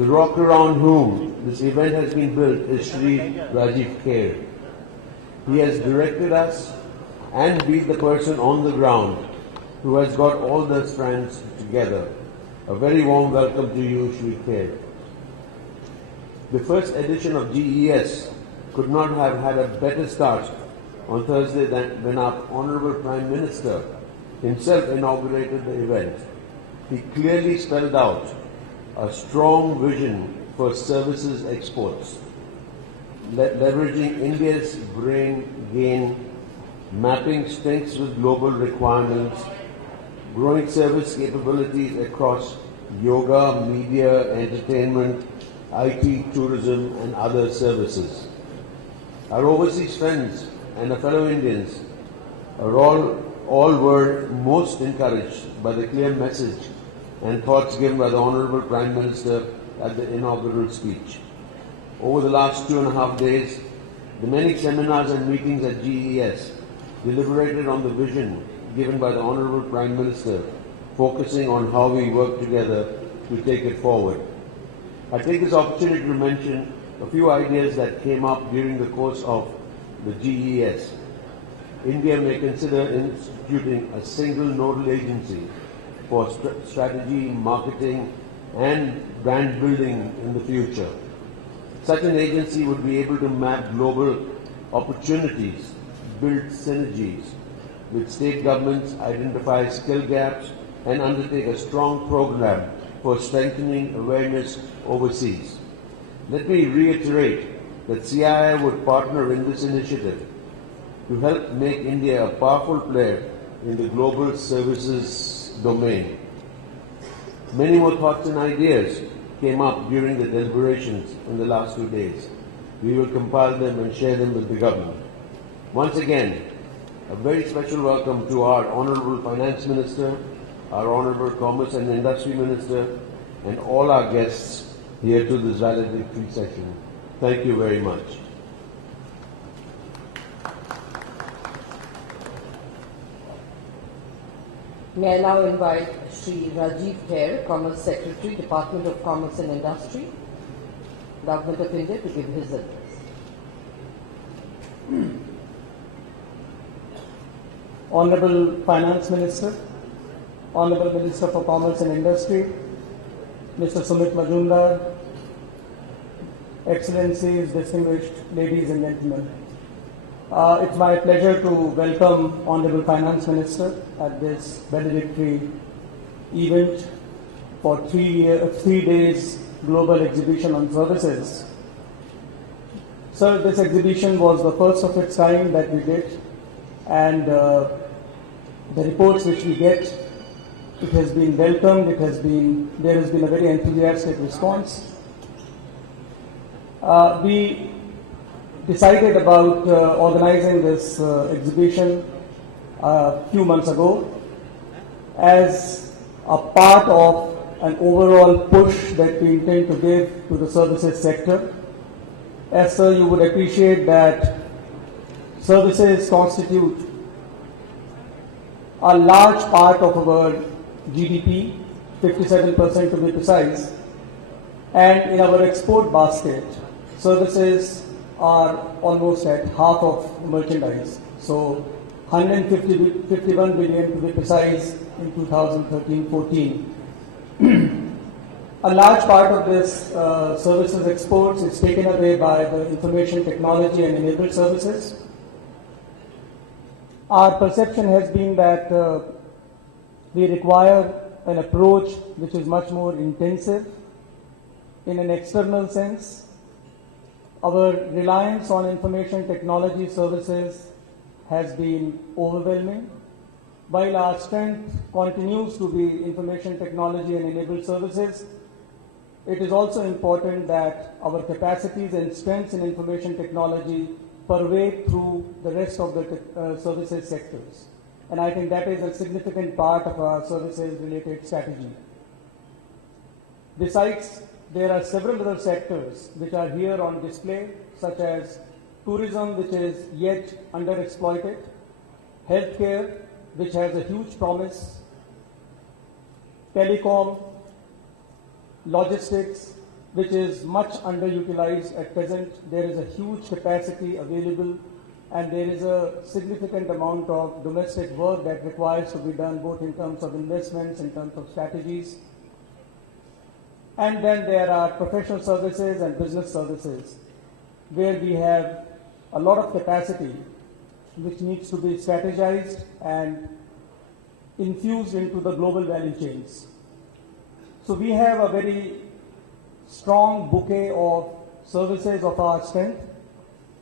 The rock around whom this event has been built is Shri Kher. He has directed us and be the person on the ground who has got all the strands together. A very warm welcome to you, Shri Kher. The first edition of GES could not have had a better start on Thursday than when our Honorable Prime Minister himself inaugurated the event. He clearly spelled out a strong vision for services exports, leveraging India's brain gain, mapping strengths with global requirements, growing service capabilities across yoga, media, entertainment, IT, tourism, and other services. Our overseas friends and our fellow Indians are all were most encouraged by the clear message and thoughts given by the Honorable Prime Minister at the inaugural speech. Over the last 2.5 days, the many seminars and meetings at GES deliberated on the vision given by the Honorable Prime Minister, focusing on how we work together to take it forward. I take this opportunity to mention a few ideas that came up during the course of the GES. India may consider instituting a single nodal agency for strategy, marketing, and brand building in the future. Such an agency would be able to map global opportunities, build synergies with state governments, identify skill gaps, and undertake a strong program for strengthening awareness overseas. Let me reiterate that CII would partner in this initiative to help make India a powerful player in the global services domain. Many more thoughts and ideas came up during the deliberations in the last 2 days. We will compile them and share them with the government. Once again, a very special welcome to our Honorable Finance Minister, our Honorable Commerce and Industry Minister, and all our guests here to this valedictory session. Thank you very much. May I now invite Shri Kher, Commerce Secretary, Department of Commerce and Industry, Government of India, to give his address. Honorable Finance Minister, Honorable Minister for Commerce and Industry, Mr. Sumit Majumdar, Excellencies, distinguished ladies and gentlemen. It's my pleasure to welcome Honorable Finance Minister at this valedictory event for 3 days global exhibition on services. Sir, this exhibition was the first of its kind that we did, and the reports which we get, it has been welcomed, there has been a very enthusiastic response. We decided about organizing this exhibition a few months ago as a part of an overall push that we intend to give to the services sector. As sir, you would appreciate that services constitute a large part of our GDP, 57% to be precise, and in our export basket, services are almost at half of merchandise. So 151 billion to be precise in 2013-14. A large part of this services exports is taken away by the information technology and enabled services. Our perception has been that we require an approach which is much more intensive in an external sense. Our reliance on information technology services has been overwhelming, while our strength continues to be information technology and enabled services. It is also important that our capacities and strengths in information technology pervade through the rest of the services sectors. And I think that is a significant part of our services-related strategy. Besides, there are several other sectors which are here on display, such as tourism, which is yet underexploited, healthcare, which has a huge promise, telecom, logistics, which is much underutilized at present. There is a huge capacity available, and there is a significant amount of domestic work that requires to be done, both in terms of investments, in terms of strategies. And then there are professional services and business services, where we have a lot of capacity which needs to be strategized and infused into the global value chains. So we have a very strong bouquet of services of our strength,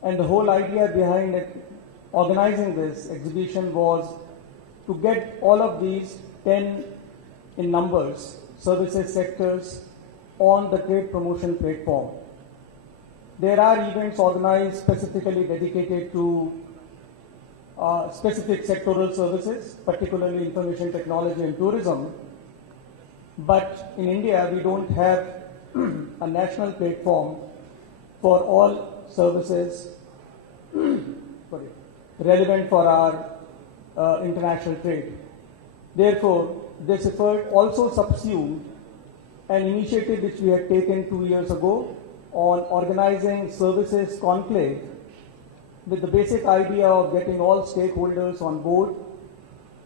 and the whole idea behind organizing this exhibition was to get all of these 10 in numbers services sectors on the trade promotion platform. There are events organized specifically dedicated to specific sectoral services, particularly information technology and tourism. But in India, we don't have a national platform for all services relevant for our international trade. Therefore, this effort also subsumed an initiative which we had taken 2 years ago on organizing services conclave, with the basic idea of getting all stakeholders on board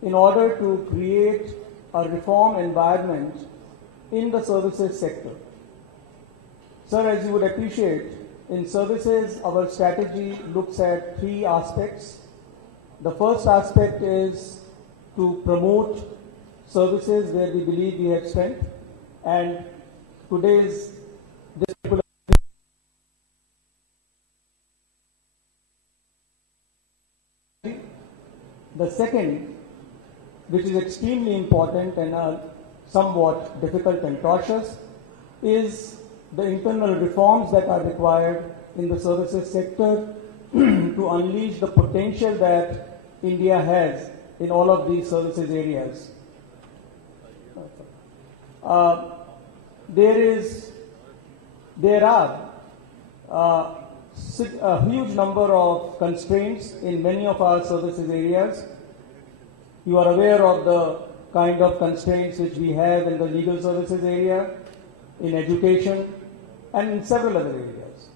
in order to create a reform environment in the services sector. Sir, as you would appreciate, in services, our strategy looks at 3 aspects. The first aspect is to promote services where we believe we have strength, and today's this particular the second, which is extremely important and somewhat difficult and cautious, is the internal reforms that are required in the services sector to unleash the potential that India has in all of these services areas. There are a huge number of constraints in many of our services areas. You are aware of the kind of constraints which we have in the legal services area, in education, and in several other areas.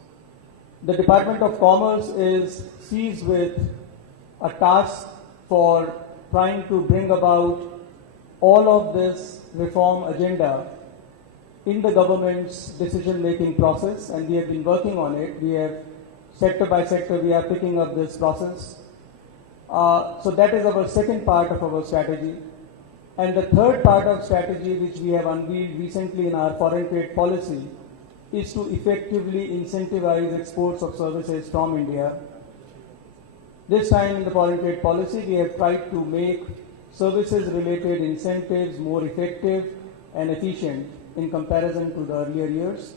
The Department of Commerce is seized with a task for trying to bring about all of this reform agenda in the government's decision-making process, and we have been working on it. We have, sector by sector, we are picking up this process. So that is our second part of our strategy. And the third part of strategy, which we have unveiled recently in our foreign trade policy, is to effectively incentivize exports of services from India. This time in the foreign trade policy, we have tried to make services-related incentives more effective and efficient in comparison to the earlier years,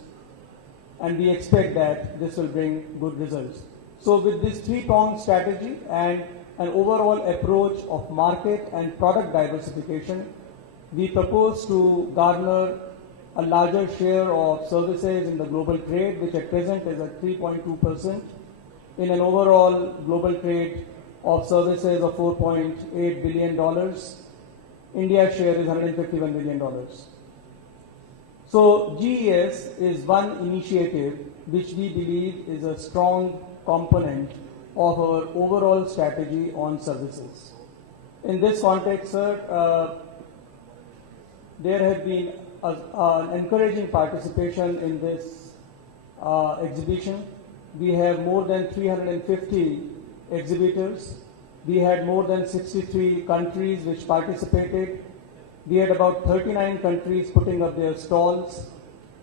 and we expect that this will bring good results. So with this 3-pronged strategy and an overall approach of market and product diversification, we propose to garner a larger share of services in the global trade, which at present is at 3.2%, in an overall global trade of services of $4.8 billion. India's share is $151 million. So GES is one initiative which we believe is a strong component of our overall strategy on services. In this context, sir, there have been an encouraging participation in this exhibition. We have more than 350 exhibitors. We had more than 63 countries which participated. We had about 39 countries putting up their stalls,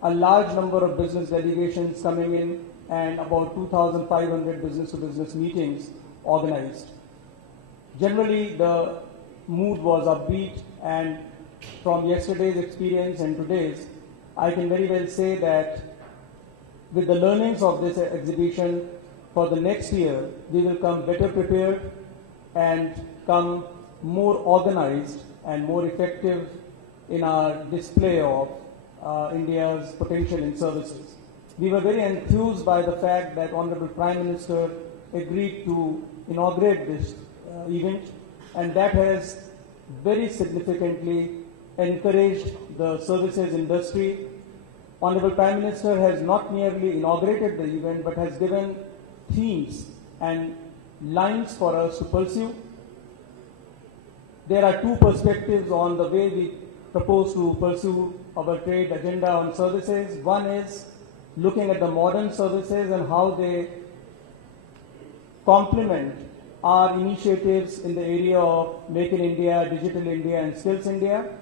a large number of business delegations coming in, and about 2,500 business-to-business meetings organized. Generally, the mood was upbeat, and from yesterday's experience and today's, I can very well say that with the learnings of this exhibition, for the next year, we will come better prepared and come more organized and more effective in our display of India's potential in services. We were very enthused by the fact that Honorable Prime Minister agreed to inaugurate this event, and that has very significantly encouraged the services industry Honorable Prime Minister has not merely inaugurated the event but has given themes and lines for us to pursue. There are two perspectives on the way we propose to pursue our trade agenda on services. One is looking at the modern services and how they complement our initiatives in the area of Make in India, Digital India and Skills India.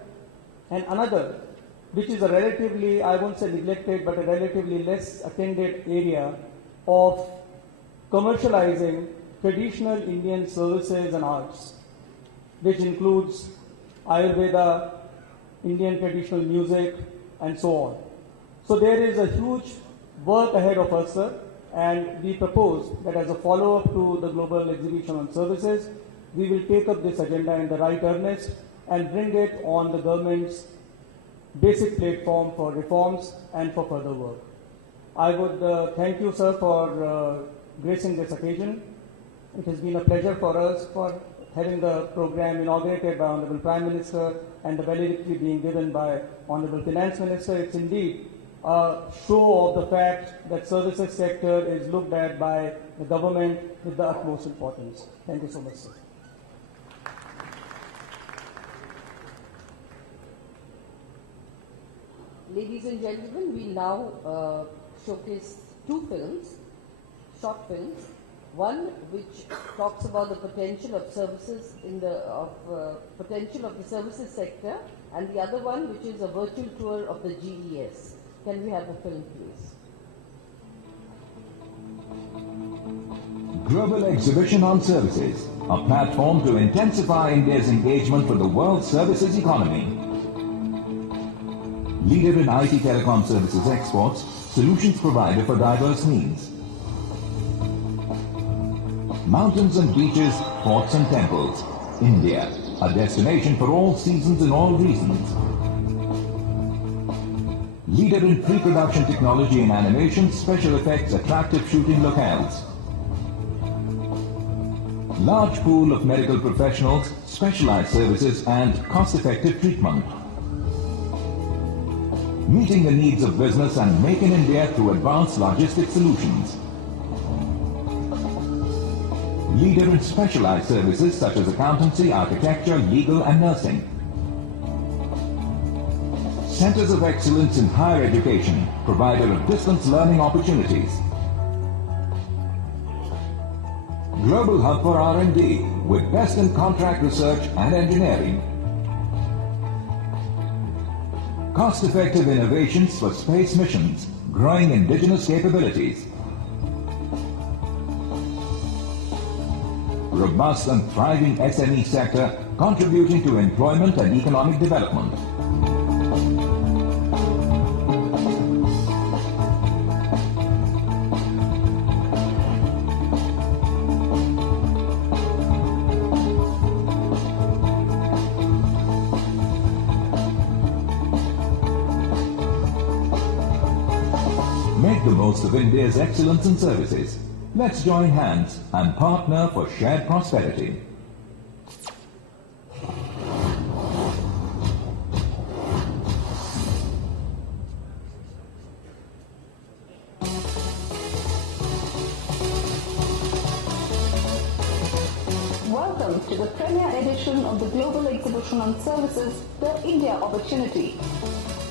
And another, which is a relatively, I won't say neglected, but a relatively less attended area of commercializing traditional Indian services and arts, which includes Ayurveda, Indian traditional music, and so on. So there is a huge work ahead of us, sir, and we propose that as a follow-up to the Global Exhibition on Services, we will take up this agenda in the right earnest and bring it on the government's basic platform for reforms and for further work. I would thank you, sir, for gracing this occasion. It has been a pleasure for us for having the program inaugurated by Honorable Prime Minister and the valedictory being given by Honorable Finance Minister. It's indeed a show of the fact that services sector is looked at by the government with the utmost importance. Thank you so much, sir. Ladies and gentlemen, we now showcase two films, short films. One which talks about the potential of services potential of the services sector, and the other one which is a virtual tour of the GES. Can we have the film, please? Global Exhibition on Services, a platform to intensify India's engagement with the world's services economy. Leader in IT telecom services exports, solutions provider for diverse needs. Mountains and beaches, forts and temples. India, a destination for all seasons and all reasons. Leader in pre-production technology and animation, special effects, attractive shooting locales. Large pool of medical professionals, specialized services and cost-effective treatment. Meeting the needs of business and Make in India through advanced logistic solutions. Leader in specialized services such as accountancy, architecture, legal and nursing. Centers of excellence in higher education, provider of distance learning opportunities. Global hub for R&D with best in contract research and engineering. Cost-effective innovations for space missions, growing indigenous capabilities. Robust and thriving SME sector contributing to employment and economic development. Make the most of India's excellence in services. Let's join hands and partner for shared prosperity. Welcome to the premier edition of the Global Exhibition on Services, the India Opportunity,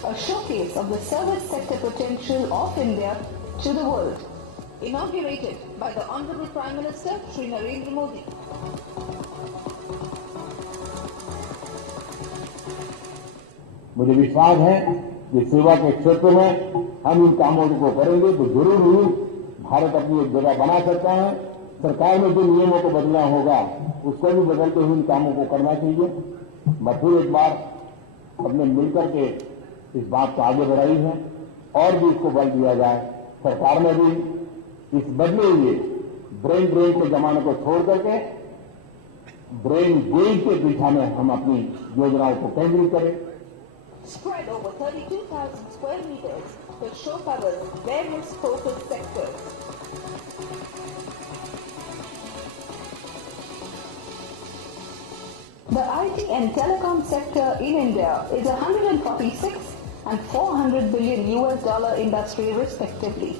a showcase of the service sector potential of India to the world. Inaugurated by the Honorable Prime Minister, Shri Narendra Modi. मुझे विश्वास है कि सेवा के क्षेत्र में हम इन कामों को करेंगे तो जरूर ही भारत अपनी एक जगह बना सकता है। सरकार में जो नियमों को बदलना होगा उसको भी बदलते हुए इन कामों को करना चाहिए। मैं फिर एक बार सबने मिलकर के इस बात को आगे बढ़ाई है और भी इसको बल दिया जाए। सरकार ने भी इस बदले हुए ब्रेन ड्रेन के जमाने को छोड़ करके ब्रेन गेन के दिशा में हम अपनी योजनाओं को केंद्रित करें। Spread over 32,000 square meters, the show covers various focus sectors. The IT and telecom sector in India is 146 and 400 billion US dollar industry respectively.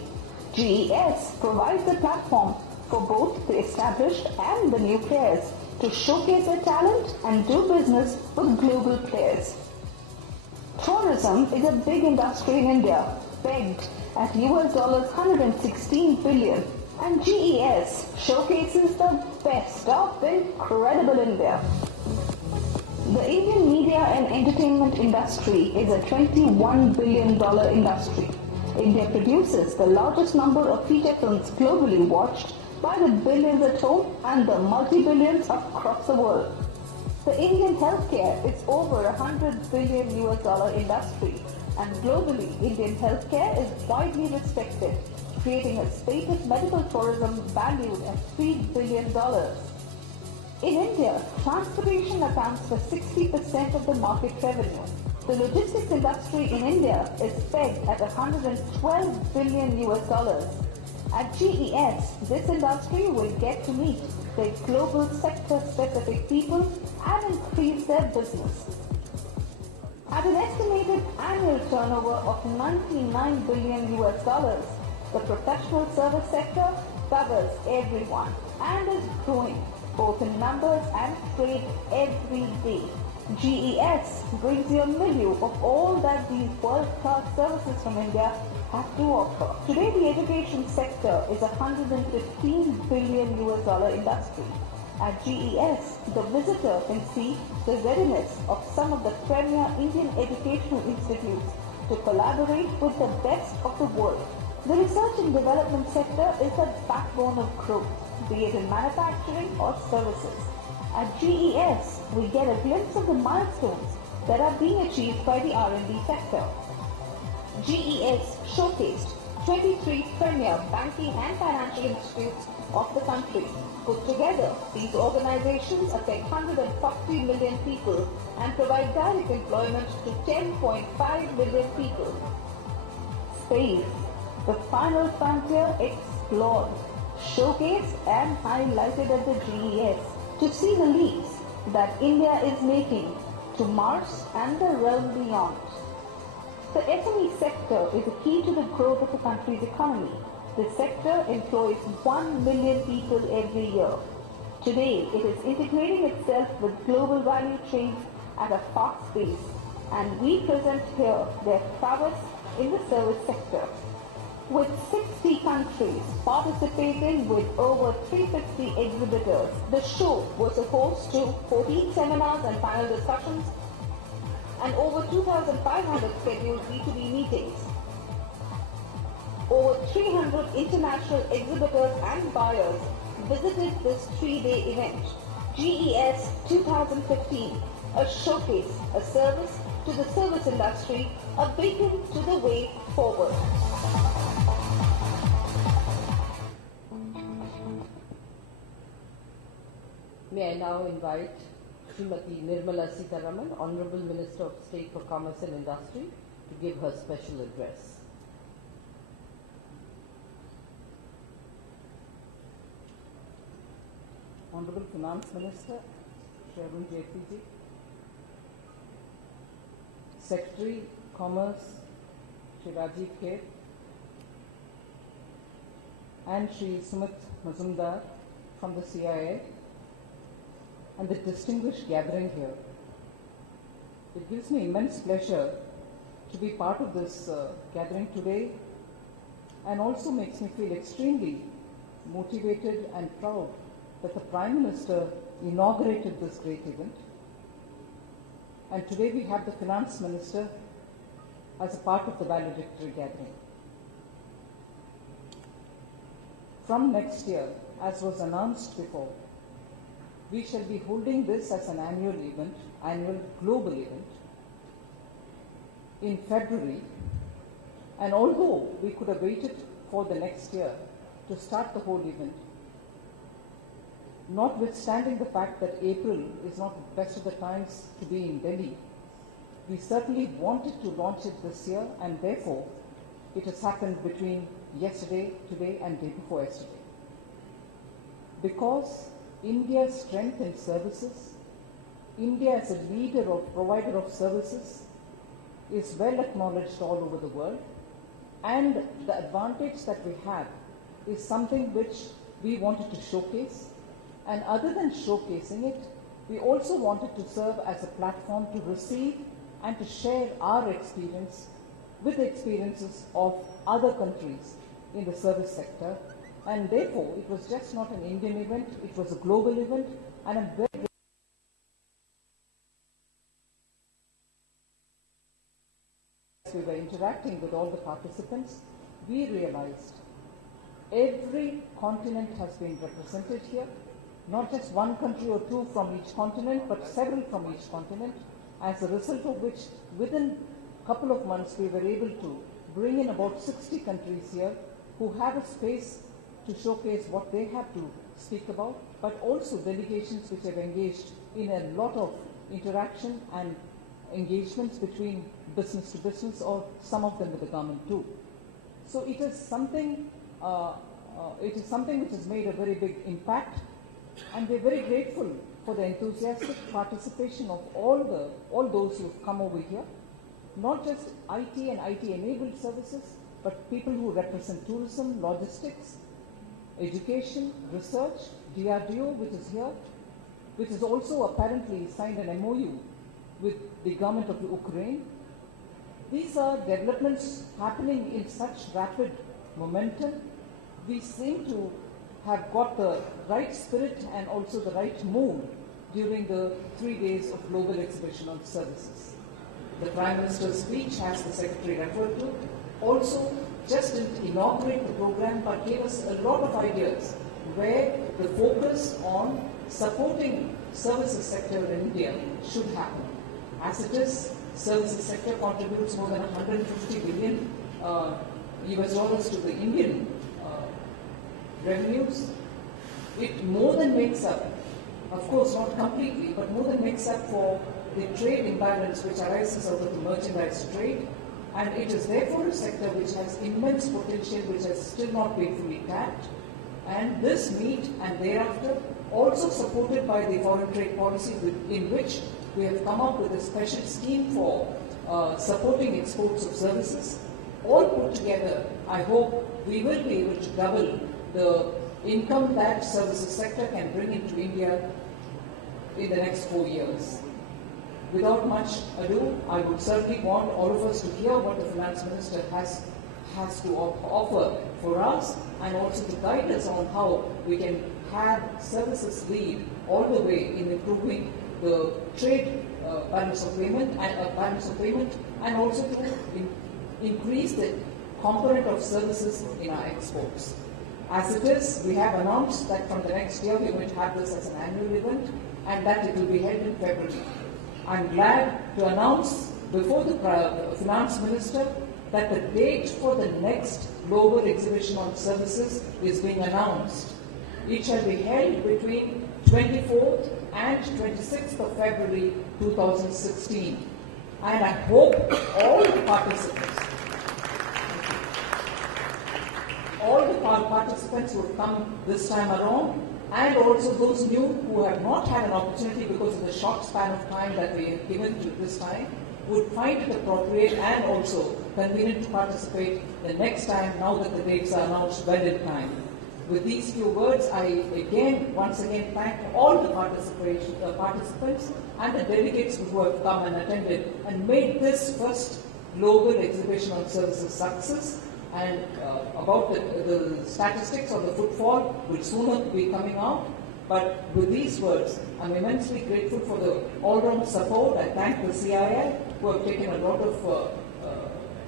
GES provides a platform for both the established and the new players to showcase their talent and do business with global players. Tourism is a big industry in India, pegged at US dollars 116 billion, and GES showcases the best of incredible India. The Indian media and entertainment industry is a $21 billion industry. India produces the largest number of feature films globally watched by the billions at home and the multi-billions across the world. The Indian healthcare is over $100 billion US dollar industry, and globally Indian healthcare is widely respected, creating a space of medical tourism valued at $3 billion. In India, transportation accounts for 60% of the market revenue. The logistics industry in India is pegged at $112 billion US dollars. At GES, this industry will get to meet the global sector-specific people and increase their business. At an estimated annual turnover of $99 billion US dollars, the professional service sector covers everyone and is growing both in numbers and trade every day. GES brings you a milieu of all that these world-class services from India have to offer. Today, the education sector is a $115 billion US dollar industry. At GES, the visitor can see the readiness of some of the premier Indian educational institutes to collaborate with the best of the world. The research and development sector is the backbone of growth, be it in manufacturing or services. At GES, we get a glimpse of the milestones that are being achieved by the R&D sector. GES showcased 23 premier banking and financial institutes of the country. Put together, these organizations affect 140 million people and provide direct employment to 10.5 million people. Space, the final frontier explored, showcased and highlighted at the GES to see the leaps that India is making to Mars and the realm beyond. The SME sector is a key to the growth of the country's economy. This sector employs 1 million people every year. Today, it is integrating itself with global value chains at a fast pace, and we present here their prowess in the service sector. With 60 countries participating with over 350 exhibitors, the show was a host to 14 seminars and panel discussions and over 2,500 scheduled B2B meetings. Over 300 international exhibitors and buyers visited this 3-day event. GES 2015, a showcase, a service to the service industry, a beacon to the way forward. May I now invite Srimati Nirmala Sitharaman, Honorable Minister of State for Commerce and Industry, to give her special address. Honorable Finance Minister, Shri Arun Jaitley, Secretary, Commerce, Shri Rajiv Kher, and Shri Sumit Mazumdar from the CIA, and the distinguished gathering here. It gives me immense pleasure to be part of this gathering today, and also makes me feel extremely motivated and proud that the Prime Minister inaugurated this great event. And today we have the Finance Minister as a part of the Valedictory gathering. From next year, as was announced before, we shall be holding this as an annual event, annual global event, in February. And although we could have waited for the next year to start the whole event, notwithstanding the fact that April is not the best of the times to be in Delhi, we certainly wanted to launch it this year, and therefore it has happened between yesterday, today and day before yesterday. Because India's strength in services, India as a leader or provider of services, is well acknowledged all over the world, and the advantage that we have is something which we wanted to showcase, and other than showcasing it, we also wanted to serve as a platform to receive and to share our experience with the experiences of other countries in the service sector, and therefore it was just not an Indian event, it was a global event, and I'm very we were interacting with all the participants, we realized every continent has been represented here, not just one country or two from each continent, but several from each continent, as a result of which within a couple of months we were able to bring in about 60 countries here who have a space to showcase what they have to speak about, but also delegations which have engaged in a lot of interaction and engagements between business to business, or some of them with the government too. So it is something which has made a very big impact, and we're very grateful for the enthusiastic participation of all those who have come over here, not just IT and IT-enabled services, but people who represent tourism, logistics, education, research, DRDO, which is here, which has also apparently signed an MOU with the government of Ukraine. These are developments happening in such rapid momentum. We seem to have got the right spirit and also the right mood during the 3 days of Global Exhibition on Services. The Prime Minister's speech, as the Secretary referred to, also just didn't inaugurate the program but gave us a lot of ideas where the focus on supporting services sector in India should happen. As it is, services sector contributes more than 150 billion US dollars to the Indian revenues. It more than makes up, of course not completely, but more than makes up for the trade imbalance which arises out of the merchandise trade, and it is therefore a sector which has immense potential which has still not been fully tapped. And this meet and thereafter, also supported by the foreign trade policy in which we have come up with a special scheme for supporting exports of services. All put together, I hope we will be able to double the income that services sector can bring into India in the next 4 years. Without much ado, I would certainly want all of us to hear what the Finance Minister has to offer for us, and also to guide us on how we can have services lead all the way in improving the trade balance of payment and also to increase the component of services in our exports. As it is, we have announced that from the next year we are going to have this as an annual event, and that it will be held in February. I'm glad to announce before the Finance Minister that the date for the next Global Exhibition on Services is being announced. It shall be held between 24th and 26th of February 2016. And I hope all the participants who have come this time around, and also those new who have not had an opportunity because of the short span of time that we have given to this time, would find it appropriate and also convenient to participate the next time, now that the dates are announced well in time. With these few words, I once again thank all the participants and the delegates who have come and attended and made this first Global Exhibition on Services success. And about the statistics of the footfall will soon be coming out. But with these words, I'm immensely grateful for the all-round support. I thank the CII who have taken a lot of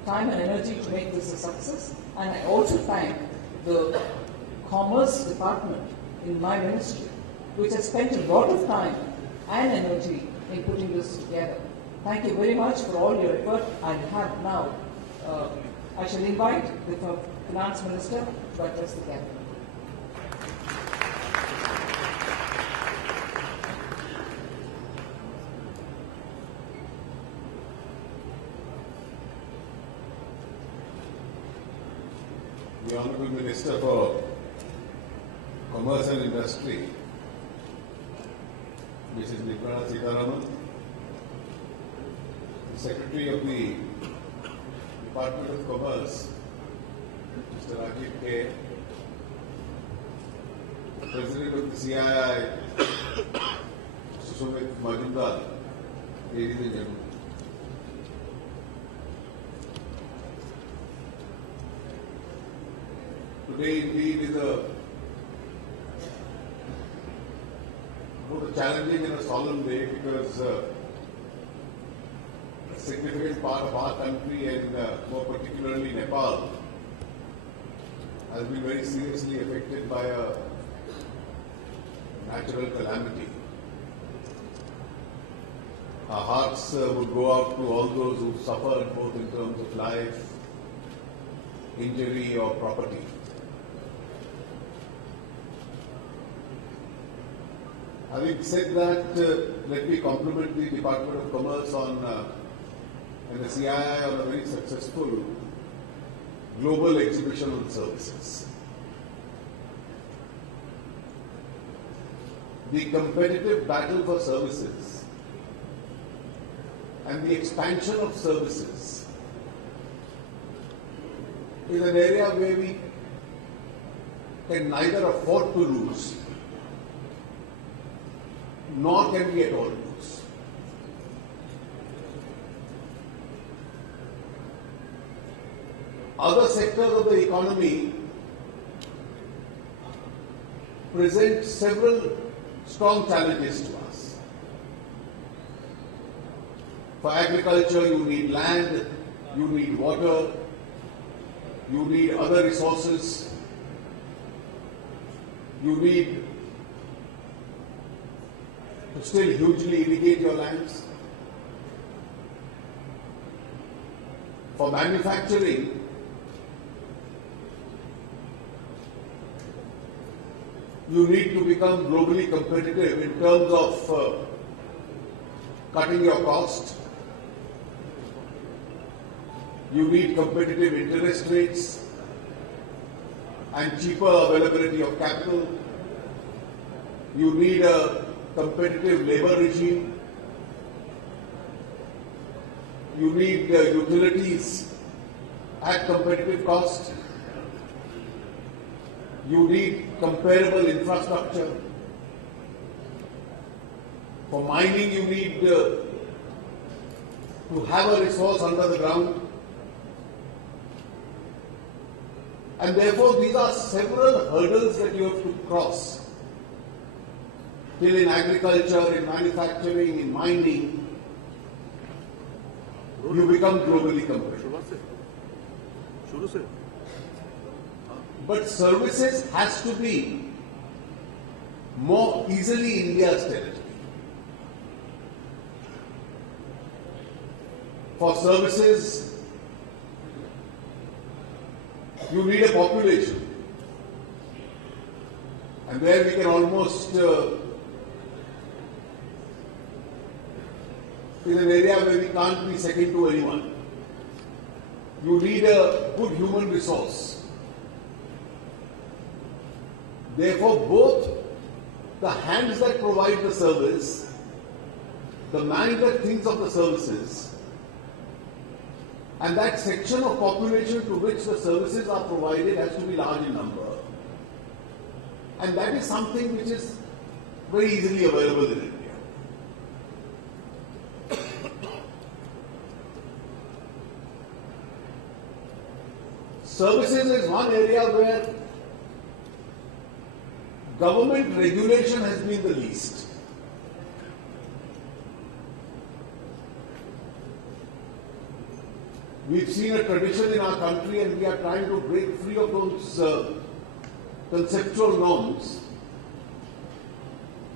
time and energy to make this a success. And I also thank the Commerce Department in my ministry, which has spent a lot of time and energy in putting this together. Thank you very much for all your effort. I shall invite the Finance Minister to address the Cabinet. The Honourable Minister for Commerce and Industry, Mrs. Pragati, the Secretary of the Department of Commerce, Mr. Rajiv K, President of the CII, Mr. Sumit Majumdar, ladies and gentlemen. Today indeed is both a challenging and a solemn day because a significant part of our country and more particularly Nepal has been very seriously affected by a natural calamity. Our hearts would go out to all those who suffered both in terms of life, injury or property. Having said that, let me compliment the Department of Commerce and the CII on a very successful global exhibition on services. The competitive battle for services and the expansion of services is an area where we can neither afford to lose nor can we at all lose. Other sectors of the economy present several strong challenges to us. For agriculture, you need land, you need water, you need other resources, you need to still hugely irrigate your lands. For manufacturing, you need to become globally competitive in terms of cutting your cost. You need competitive interest rates and cheaper availability of capital. You need a competitive labor regime. You need utilities at competitive cost. You need comparable infrastructure. For mining, you need to have a resource under the ground. And therefore, these are several hurdles that you have to cross till in agriculture, in manufacturing, in mining, you become globally competitive. But services has to be more easily India's territory. For services, you need a population. And there we can almost is an area where we can't be second to anyone. You need a good human resource. Therefore, both the hands that provide the service, the mind that thinks of the services, and that section of population to which the services are provided has to be large in number. And that is something which is very easily available in India. Services is one area where government regulation has been the least. We've seen a tradition in our country and we are trying to break free of those conceptual norms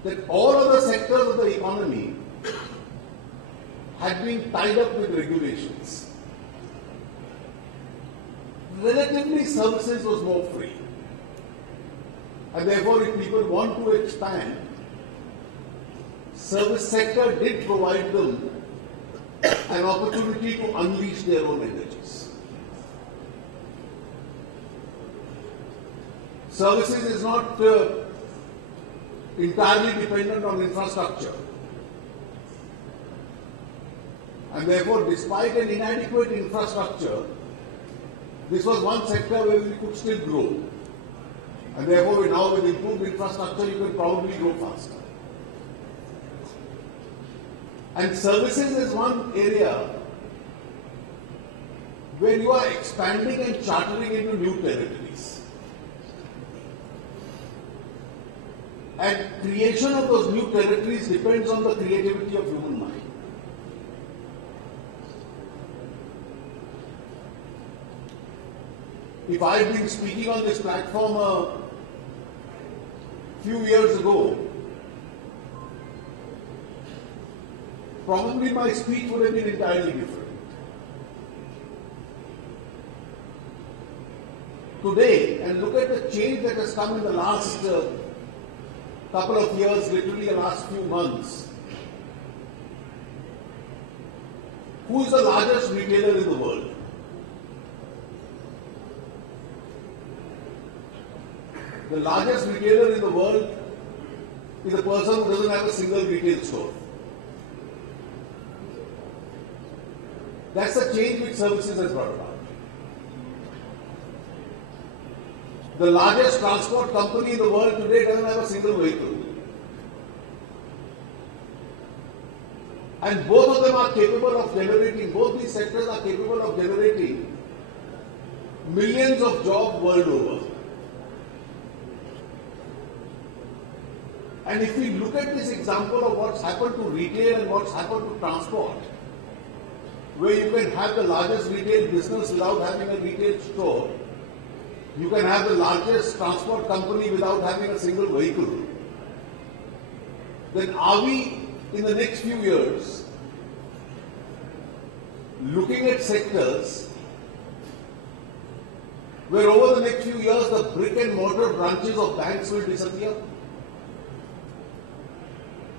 that all other sectors of the economy had been tied up with regulations. Relatively, services was more free. And therefore, if people want to expand, service sector did provide them an opportunity to unleash their own energies. Services is not entirely dependent on infrastructure. And therefore, despite an inadequate infrastructure, this was one sector where we could still grow. And therefore, now with improved infrastructure, you can probably grow faster. And services is one area where you are expanding and chartering into new territories. And creation of those new territories depends on the creativity of human mind. If I had been speaking on this platform a few years ago, probably my speech would have been entirely different. Today, and look at the change that has come in the last couple of years, literally the last few months. Who is the largest retailer in the world? The largest retailer in the world is a person who doesn't have a single retail store. That's the change which services has brought about. The largest transport company in the world today doesn't have a single vehicle. And both of them are capable of generating, both these sectors are capable of generating millions of jobs world over. And if we look at this example of what's happened to retail and what's happened to transport, where you can have the largest retail business without having a retail store, you can have the largest transport company without having a single vehicle, then are we in the next few years looking at sectors where over the next few years the brick and mortar branches of banks will disappear?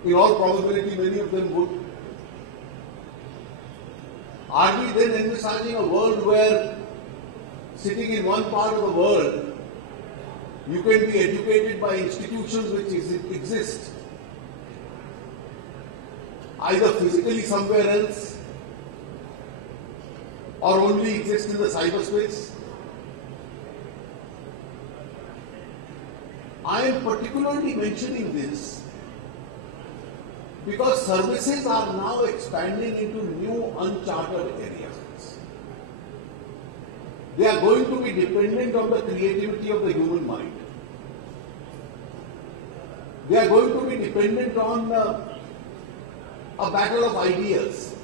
In all probability, many of them would. Are we then envisaging a world where, sitting in one part of the world, you can be educated by institutions which exist either physically somewhere else or only exist in the cyberspace? I am particularly mentioning this because services are now expanding into new uncharted areas. They are going to be dependent on the creativity of the human mind. They are going to be dependent on a battle of ideas.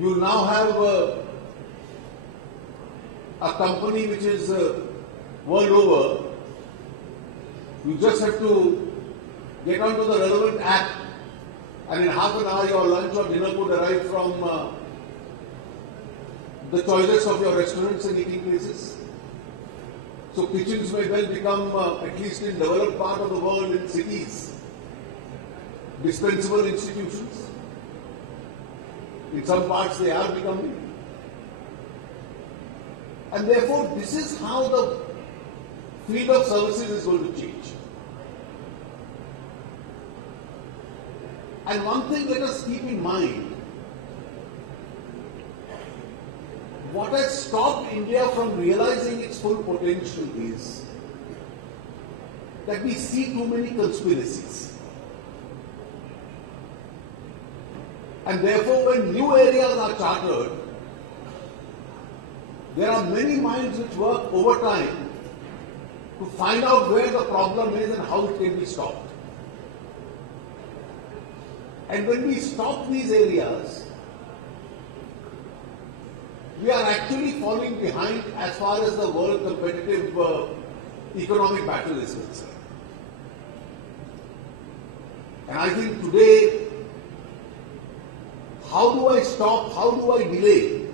You now have a company which is world over. You just have to get onto the relevant app, and in half an hour your lunch or dinner could arrive from the choices of your restaurants and eating places. So kitchens may well become, at least in developed part of the world, in cities, dispensable institutions. In some parts they are becoming. And therefore this is how the field of services is going to change. And one thing let us keep in mind, what has stopped India from realizing its full potential is that we see too many conspiracies. And therefore when new areas are chartered, there are many minds which work overtime to find out where the problem is and how it can be stopped. And when we stop these areas, we are actually falling behind as far as the world competitive economic battle is concerned. And I think today, how do I stop, how do I delay?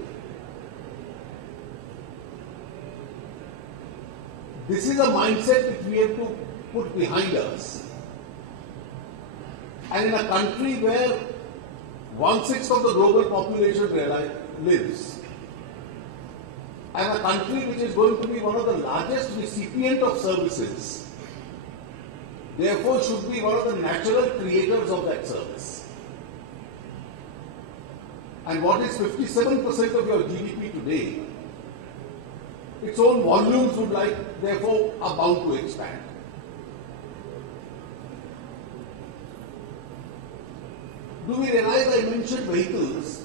This is a mindset which we have to put behind us. And in a country where 1/6 of the global population lives, and a country which is going to be one of the largest recipient of services, therefore should be one of the natural creators of that service. And what is 57% of your GDP today, its own volumes would therefore are bound to expand. Do we realize I mentioned vehicles?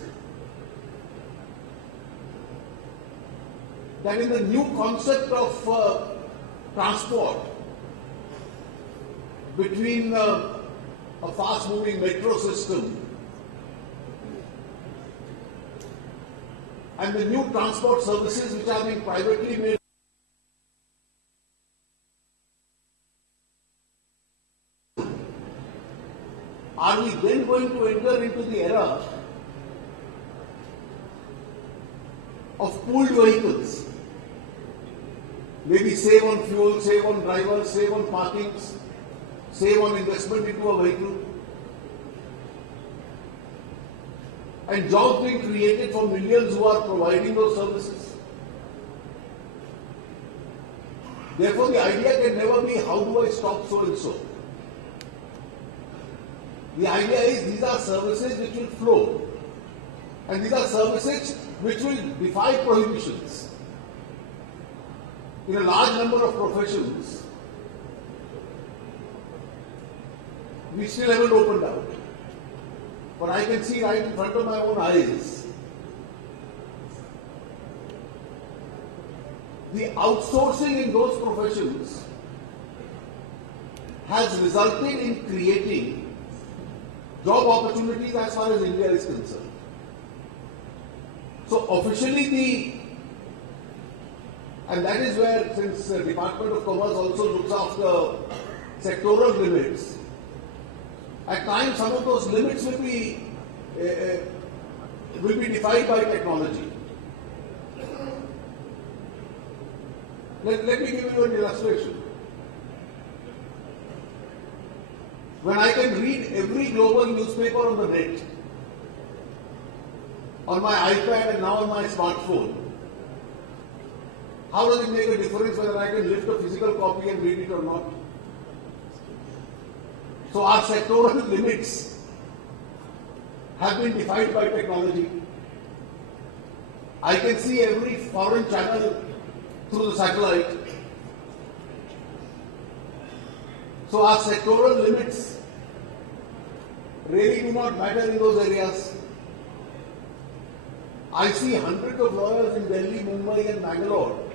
That in the new concept of transport between a fast-moving metro system and the new transport services which are being privately made, are we then going to enter into the era of pooled vehicles? Maybe save on fuel, save on drivers, save on parkings, save on investment into a vehicle. And jobs being created for millions who are providing those services. Therefore, the idea can never be, how do I stop so and so? The idea is these are services which will flow. And these are services which will defy prohibitions. In a large number of professions, we still haven't opened out. But I can see right in front of my own eyes the outsourcing in those professions has resulted in creating job opportunities as far as India is concerned. So officially and that is where, since the Department of Commerce also looks after sectoral limits, at times some of those limits will be defined by technology. Let me give you an illustration. When I can read every global newspaper on the net, on my iPad and now on my smartphone, how does it make a difference whether I can lift a physical copy and read it or not? So our sectoral limits have been defined by technology. I can see every foreign channel through the satellite. So our sectoral limits really do not matter in those areas. I see hundreds of lawyers in Delhi, Mumbai and Bangalore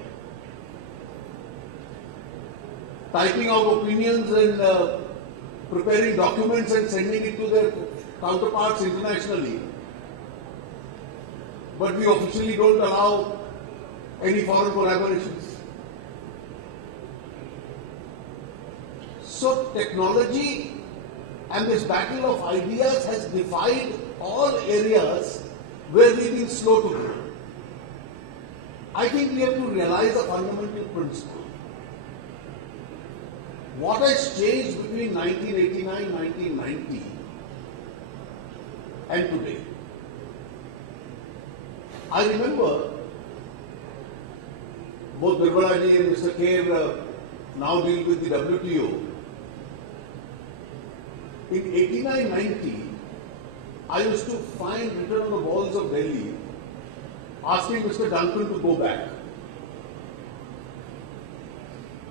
typing out opinions and preparing documents and sending it to their counterparts internationally. But we officially don't allow any foreign collaborations. So technology and this battle of ideas has defied all areas where we've been slow to grow. I think we have to realize a fundamental principle. What has changed between 1989, 1990 and today? I remember both Birbalaji and Mr. Kher now deal with the WTO. In 89-90, I used to find written on the walls of Delhi asking Mr. Duncan to go back.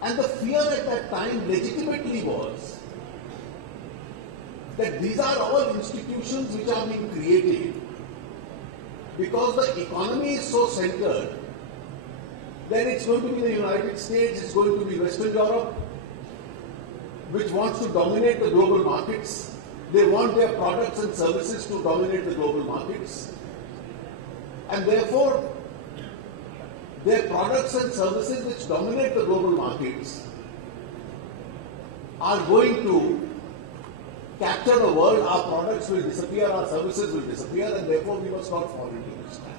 And the fear at that time legitimately was that these are all institutions which are being created because the economy is so centered that it's going to be the United States, it's going to be Western Europe, which wants to dominate the global markets. They want their products and services to dominate the global markets. And therefore, their products and services which dominate the global markets are going to capture the world. Our products will disappear, our services will disappear, and therefore we must not fall into this trap.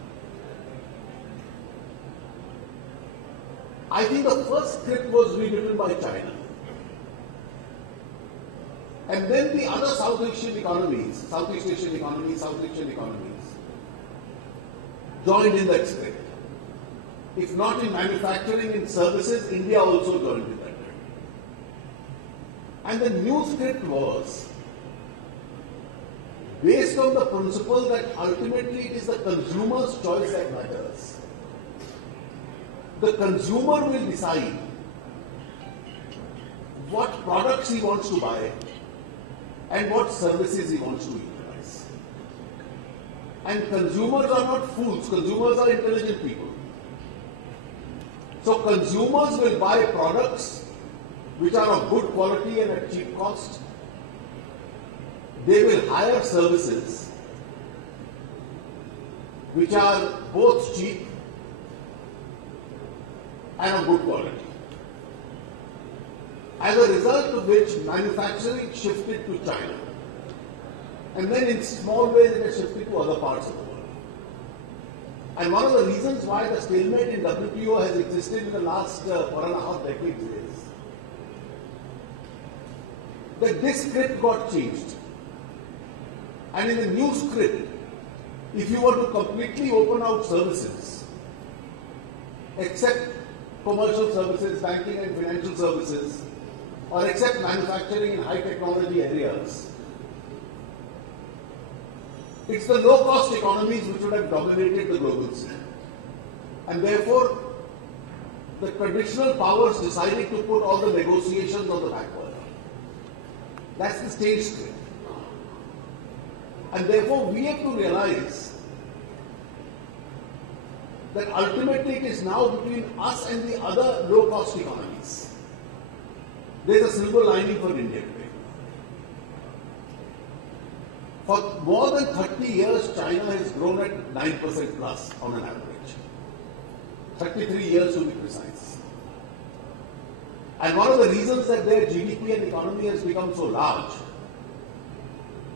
I think the first script was rewritten by China. And then the other Southeast Asian economies joined in that script. If not in manufacturing, in services, India also joined in that. And the new script was based on the principle that ultimately it is the consumer's choice that matters. The consumer will decide what products he wants to buy and what services he wants to utilize. And consumers are not fools, consumers are intelligent people. So consumers will buy products which are of good quality and at cheap cost. They will hire services which are both cheap and of good quality. As a result of which manufacturing shifted to China. And then in small ways it has shifted to other parts of the world. And one of the reasons why the stalemate in WTO has existed in the last 1.5 decades is that this script got changed. And in the new script, if you were to completely open out services, except commercial services, banking and financial services, or except manufacturing in high technology areas, it's the low-cost economies which would have dominated the global scene. And therefore, the traditional powers decided to put all the negotiations on the back burner. That's the stage script. And therefore, we have to realize that ultimately it is now between us and the other low-cost economies. There's a silver lining for India today. For more than 30 years, China has grown at 9% plus on an average. 33 years to be precise. And one of the reasons that their GDP and economy has become so large,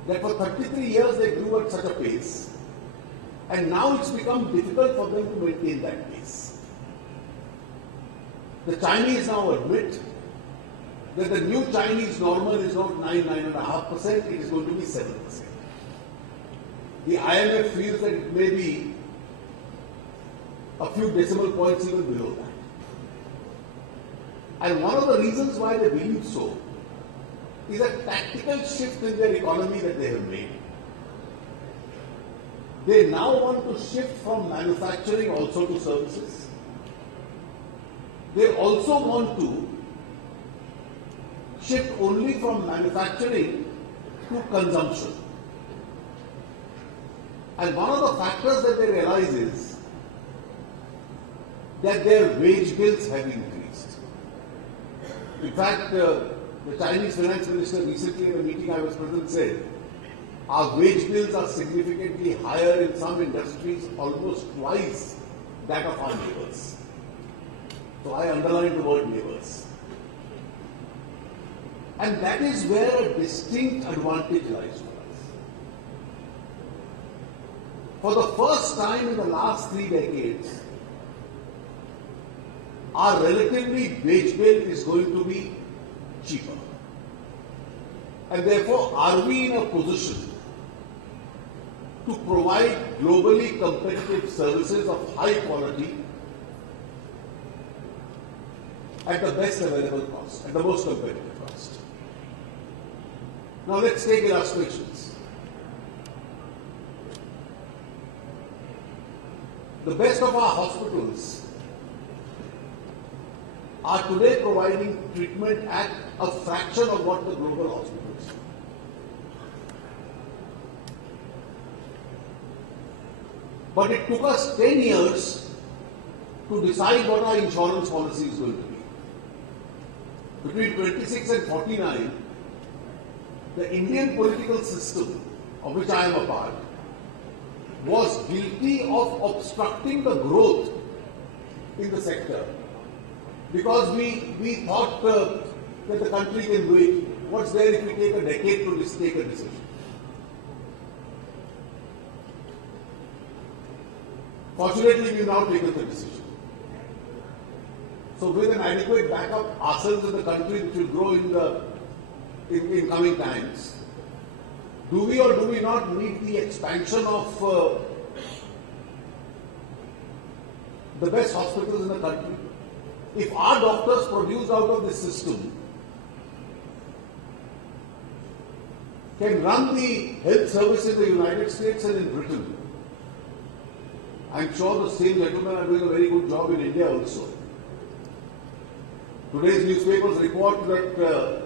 that for 33 years they grew at such a pace, and now it's become difficult for them to maintain that pace. The Chinese now admit that the new Chinese normal is not 9.5%, it is going to be 7%. The IMF feels that it may be a few decimal points even below that. And one of the reasons why they believe so is a tactical shift in their economy that they have made. They now want to shift from manufacturing also to services. They also want to shift only from manufacturing to consumption. And one of the factors that they realize is that their wage bills have increased. In fact, the Chinese finance minister recently in a meeting I was present said, our wage bills are significantly higher in some industries, almost twice that of our neighbors. So I underline the word neighbors. And that is where a distinct advantage lies for us. For the first time in the last 3 decades, our relatively wage bill is going to be cheaper. And therefore, are we in a position to provide globally competitive services of high quality at the best available cost, at the most competitive cost? Now let's take illustrations. The best of our hospitals are today providing treatment at a fraction of what the global hospitals do. But it took us 10 years to decide what our insurance policy is going to be. Between 26 and 49, the Indian political system, of which I am a part, was guilty of obstructing the growth in the sector. Because we thought that the country can do it. What's there if we take a decade to take a decision? Fortunately, we've now taken the decision. So with an adequate backup, ourselves in the country which will grow in coming times, do we or do we not need the expansion of the best hospitals in the country? If our doctors produce out of this system can run the health service in the United States and in Britain. I'm sure the same gentlemen are doing a very good job in India also. Today's newspapers report that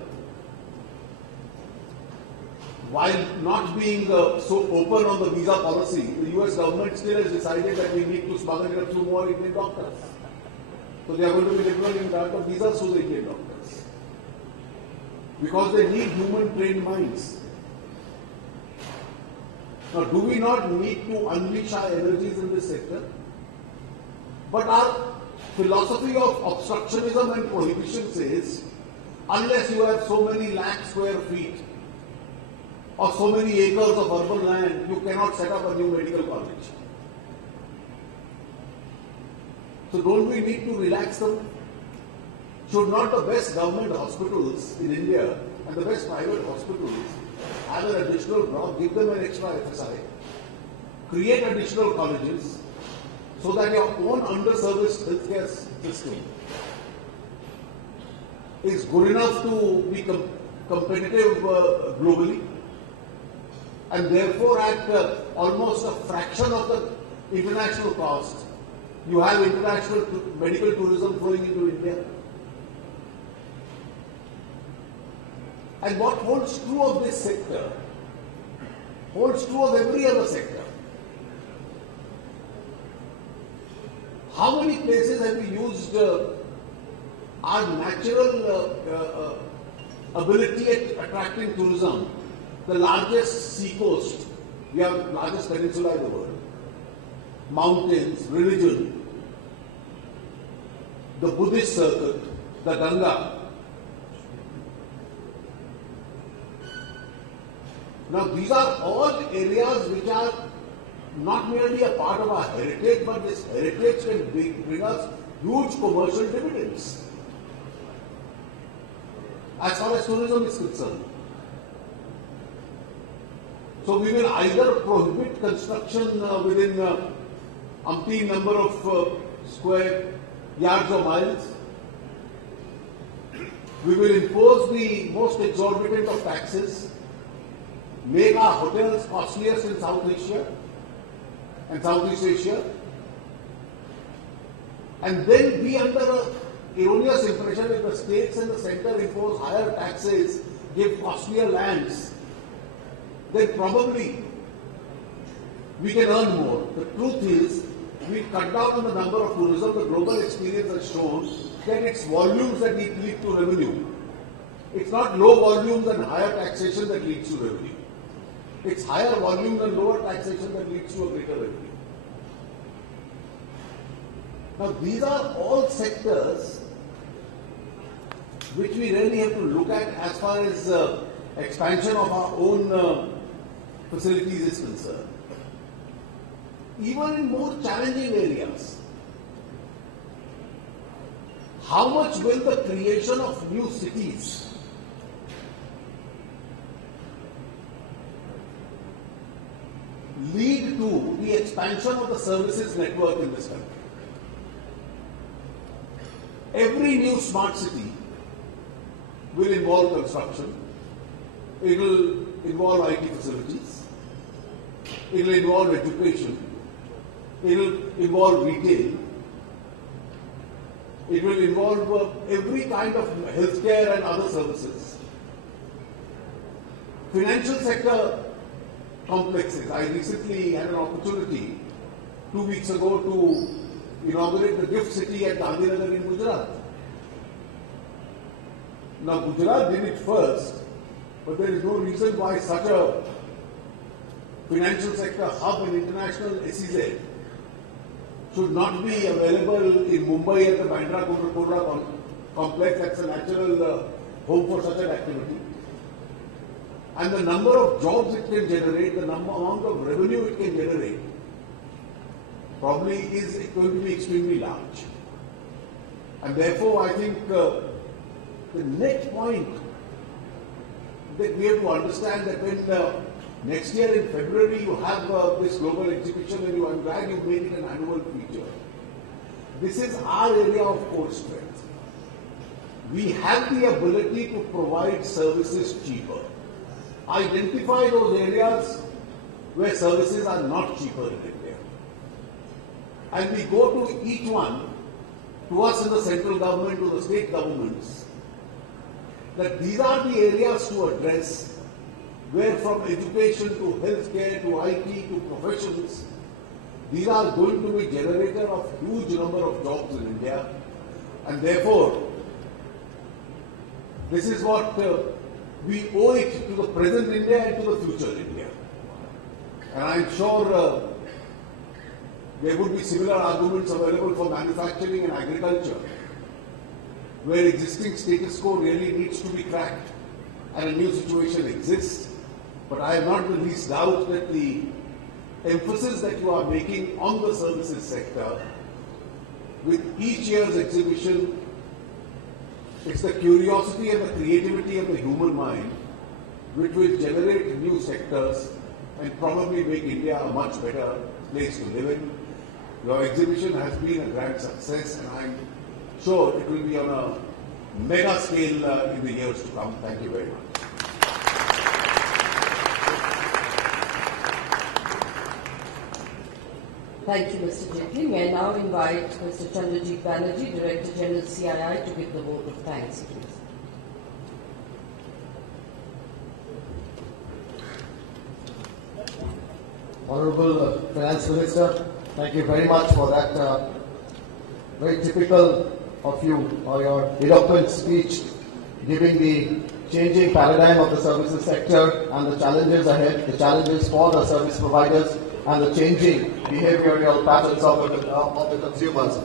while not being so open on the visa policy, the US government still has decided that we need to smuggle in a few more Indian doctors. So they are going to be liberal in terms of visas to the Indian doctors. Because they need human trained minds. Now, do we not need to unleash our energies in this sector? But our philosophy of obstructionism and prohibition says, unless you have so many lakh square feet or so many acres of urban land, you cannot set up a new medical college. So don't we need to relax them? Should not the best government hospitals in India and the best private hospitals have an additional block, give them an extra FSI, create additional colleges so that your own underserviced healthcare system is good enough to be competitive globally, and therefore at almost a fraction of the international cost, you have international medical tourism flowing into India. And what holds true of this sector holds true of every other sector. How many places have we used our natural ability at attracting tourism? The largest seacoast, we have the largest peninsula in the world, mountains, religion, the Buddhist circuit, the Ganga. Now these are all areas which are not merely a part of our heritage, but this heritage can bring us huge commercial dividends as far as tourism is concerned. So we will either prohibit construction within umpteen number of square yards or miles. We will impose the most exorbitant of taxes, make our hotels costliest in South Asia and Southeast Asia, and then be under an erroneous impression if the states and the centre impose higher taxes, give costlier lands, then probably we can earn more. The truth is, we cut down on the number of tourism. The global experience has shown that it's volumes that lead to revenue. It's not low volumes and higher taxation that leads to revenue. It's higher volumes and lower taxation that leads to a greater revenue. Now, these are all sectors which we really have to look at as far as expansion of our own facilities is concerned. Even in more challenging areas, how much will the creation of new cities lead to the expansion of the services network in this country? Every new smart city will involve construction, it will involve IT facilities, it will involve education, it will involve retail, it will involve every kind of healthcare and other services. Financial sector complexes. I recently had an opportunity 2 weeks ago to inaugurate the gift city at Gandhinagar in Gujarat. Now Gujarat did it first, but there is no reason why such a financial sector hub and international SEZ should not be available in Mumbai at the Bandra Kurla complex. That's a natural home for such an activity. And the number of jobs it can generate, the amount of revenue it can generate, probably is going to be extremely large. And therefore, I think the next point that we have to understand that when next year in February you have this global exhibition, and I'm glad you made it an annual feature. This is our area of core strength. We have the ability to provide services cheaper. identify those areas where services are not cheaper in India. And we go to each one, to us in the central government, to the state governments, that these are the areas to address where from education to healthcare to IT to professions, these are going to be generator of huge number of jobs in India, and therefore this is what we owe it to the present India and to the future India. And I am sure there would be similar arguments available for manufacturing and agriculture, where existing status quo really needs to be cracked and a new situation exists. But I have not the least doubt that the emphasis that you are making on the services sector with each year's exhibition, it's the curiosity and the creativity of the human mind which will generate new sectors and probably make India a much better place to live in. Your exhibition has been a grand success, and I'm sure it will be on a mega scale in the years to come. Thank you very much. Thank you, Mr. Jaitley. May I now invite Mr. Chandrajit Banerjee, Director General CII, to give the vote of thanks, please. Honorable Finance Minister, thank you very much for that very typical of you, or your eloquent speech, giving the changing paradigm of the services sector and the challenges ahead, the challenges for the service providers, and the changing behavioral patterns of the consumers.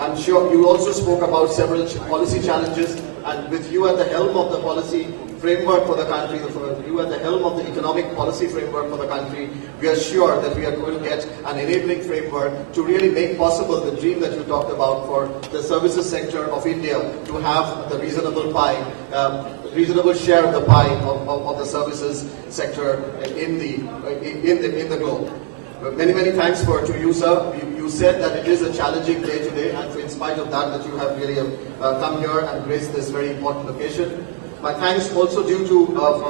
I'm sure you also spoke about several policy challenges, and with you at the helm of the policy framework for the country, you at the helm of the economic policy framework for the country, we are sure that we are going to get an enabling framework to really make possible the dream that you talked about for the services sector of India to have the reasonable pie, reasonable share of the pie of the services sector in the globe. Many, many thanks to you, sir. You said that it is a challenging day today, and in spite of that you have really come here and graced this very important occasion. My thanks also due to